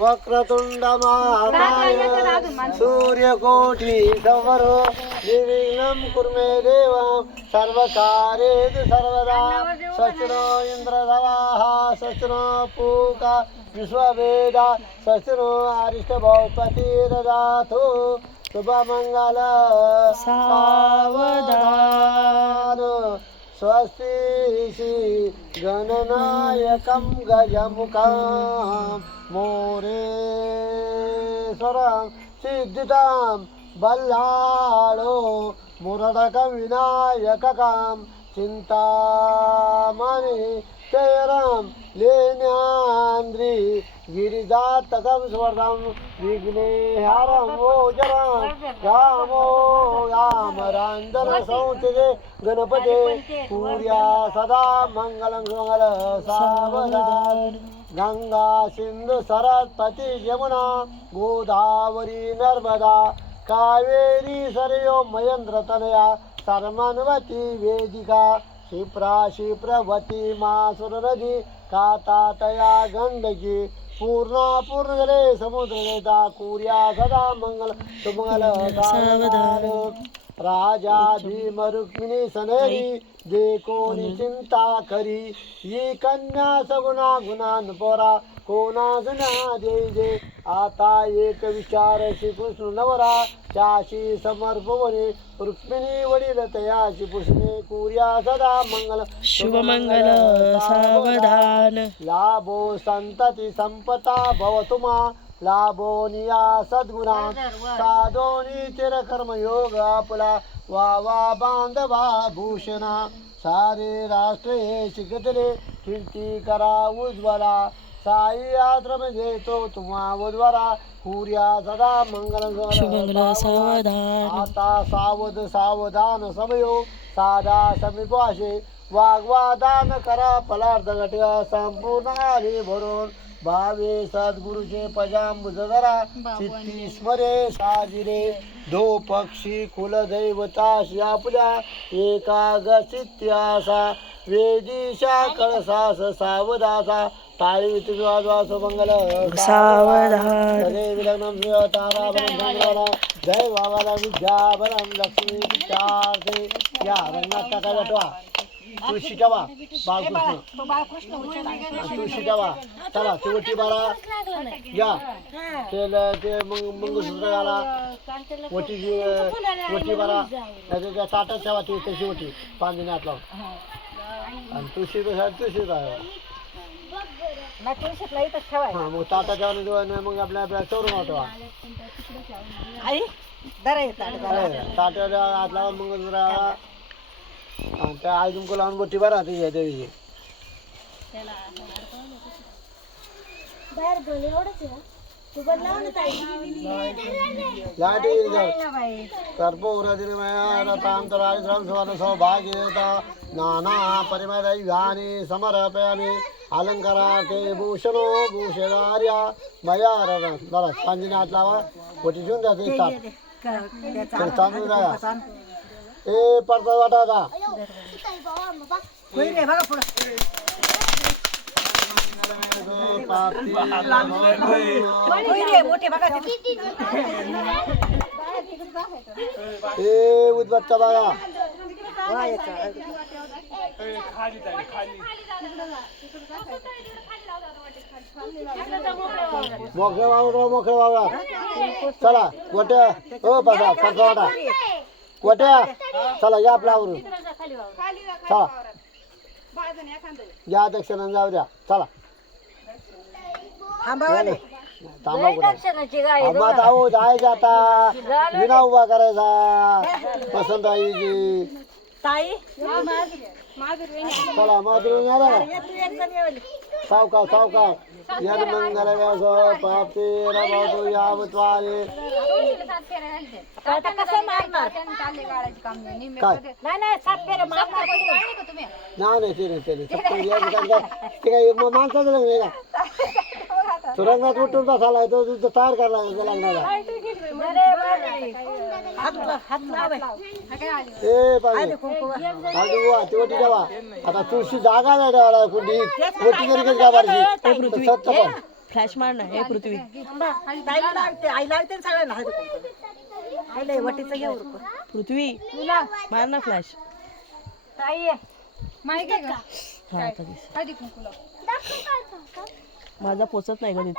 వక్రతుండమాయ సూర్యకోటి సవరో దివిలం కుర్మే దేవం సర్వకారేదు సర్వదా సచనో ఇంద్రధవాహ సచనో పూక విశ్వవేద సచనో అరిష్ట భౌపతి దాతు శుభమంగళ సావధాను. స్వస్తి గణనాయకం గజముఖాం మోరేశ్వరం సిద్ధితాం బల్లాళో మురడక వినాయకకాం చింతామణి చైరం లేనాంద్రి गिरिजा चिन्तामणि चैरं लेन्यान्द्रि गिरिजातकं स्वर्णं विघ्नेहारं ओजरं गणपते सूर्या सदा मङ्गलं सुमङ्गल सावधान। गंगा सिंधु सरस्वती यमुना गोदावरी नर्मदा कावेरी सरयो महेंद्र तनया सरमन्वती वेदिका क्षिप्रा क्षिप्रवती मासुर नदी कातातया गंडकी पूर्णा पूर्णजले समुद्रनेता कुर्या सदा मंगल सुमंगल सावधान. राजा भीम रुक्मिणी सनेरी जे कोणी चिंता करी ही कन्या सगुणा गुणान पोरा कोणा गुणा जय जय आता एक विचार श्रीकृष्ण नवरा त्याशी समर्पवणे रुक्मिणी वडील तयाशी पुष्णे कुर्या सदा मंगल शुभमंगल सावधान. लाभो संतती संपता भवतुमा लाभो निया सद्गुणा साधोनी चिर कर्म योग आपला. वा वा बांधवा भूषणा. सारे राष्ट्र हे शिकतले कीर्ती करा उज्ज्वला. साई आश्रम जेतो तुम्हा उद्वारा कुर्या सदा मंगल सावधान. आता सावध सावधान समयो. साधा समीपाशे वाग्वादान करा पलार्थ घटका संपूर्ण आले भरून. भावे सद्गुरुचे पजांबुज धरा चित्ती स्मरे साजिरे. धो पक्षी कुलदैवताशी आपल्या एकागचित्यासा वेदीशा कळसास सावदासा टाळी तुम्ही वाजवास मंगल सावधान. जय बाबाला विद्याभरण लक्ष्मी विचारते या रंगात टाका वाटवा. तुळशी ठेवा. बाळकृष्ण. तुळशी ठेवा. चला शेवटी बारा या. तेल ते मग मंगळसूत्र घाला. वटीची वटी बारा त्याच्या त्या ताटात ठेवा ती त्याची वटी पाच दिनात लावून. आणि तुळशी तुळशी इथं ठेवाय हा मग ताटा ठेवा मग आपल्या आपल्या दरा येतात ताट्याला हात लावा मंगळसूत्र. त्या आई तुमको लावून बोटी बरा ती या देवीची बाहेर गेले एवढंच आहे लाटी कर्पूरदिनमयारतान्तरायश्रम सौभाग्यता. नाना परिमदैवानि समर्पयामि. अलंकारार्थे भूषणो भूषणार्या. मया बरं सांजीने हात लावा. पोटी ठेवून द्या ते. तर तांदूळ राहा. ए पडता वाटा ए उदबत्ता बघा मोकळे वावरा मोकळे वावरा चला गोट्या हो बसा पडता वाटा गोट्या चला या आपल्या आवरून चला. या दक्षिणा जाऊ द्या. चला. थांबा कुठे आम्हा आहो जायचं आता. विना उभा करायचा. पसंत आईची ताई? चला माधुरी आला का ये तू एक जण येवली. सावका सावका यद मंगल व्यवसाय प्राप्ती रभवतु यावत्वारे. आता कसं मारणार? काय? नाही नाही सात फेरे मारणार नाही नाही ते नाही ते नाही. सप्तपदी याचं काय काय- ते काय म- माणसाचं लग्न आहे का? तो रंगात उठून बसायला तो तो तयार करायला लागला लग्नाला. ठेवा. आता तुळशी जागा नाही ठेवायला कुठली ओटी करी करी का बारशी सत्य पण. फ्लॅश मार ना हे पृथ्वी. पृथ्वी मार ना फ्लॅश. हा. माझा पोचत नाही ग तिथे.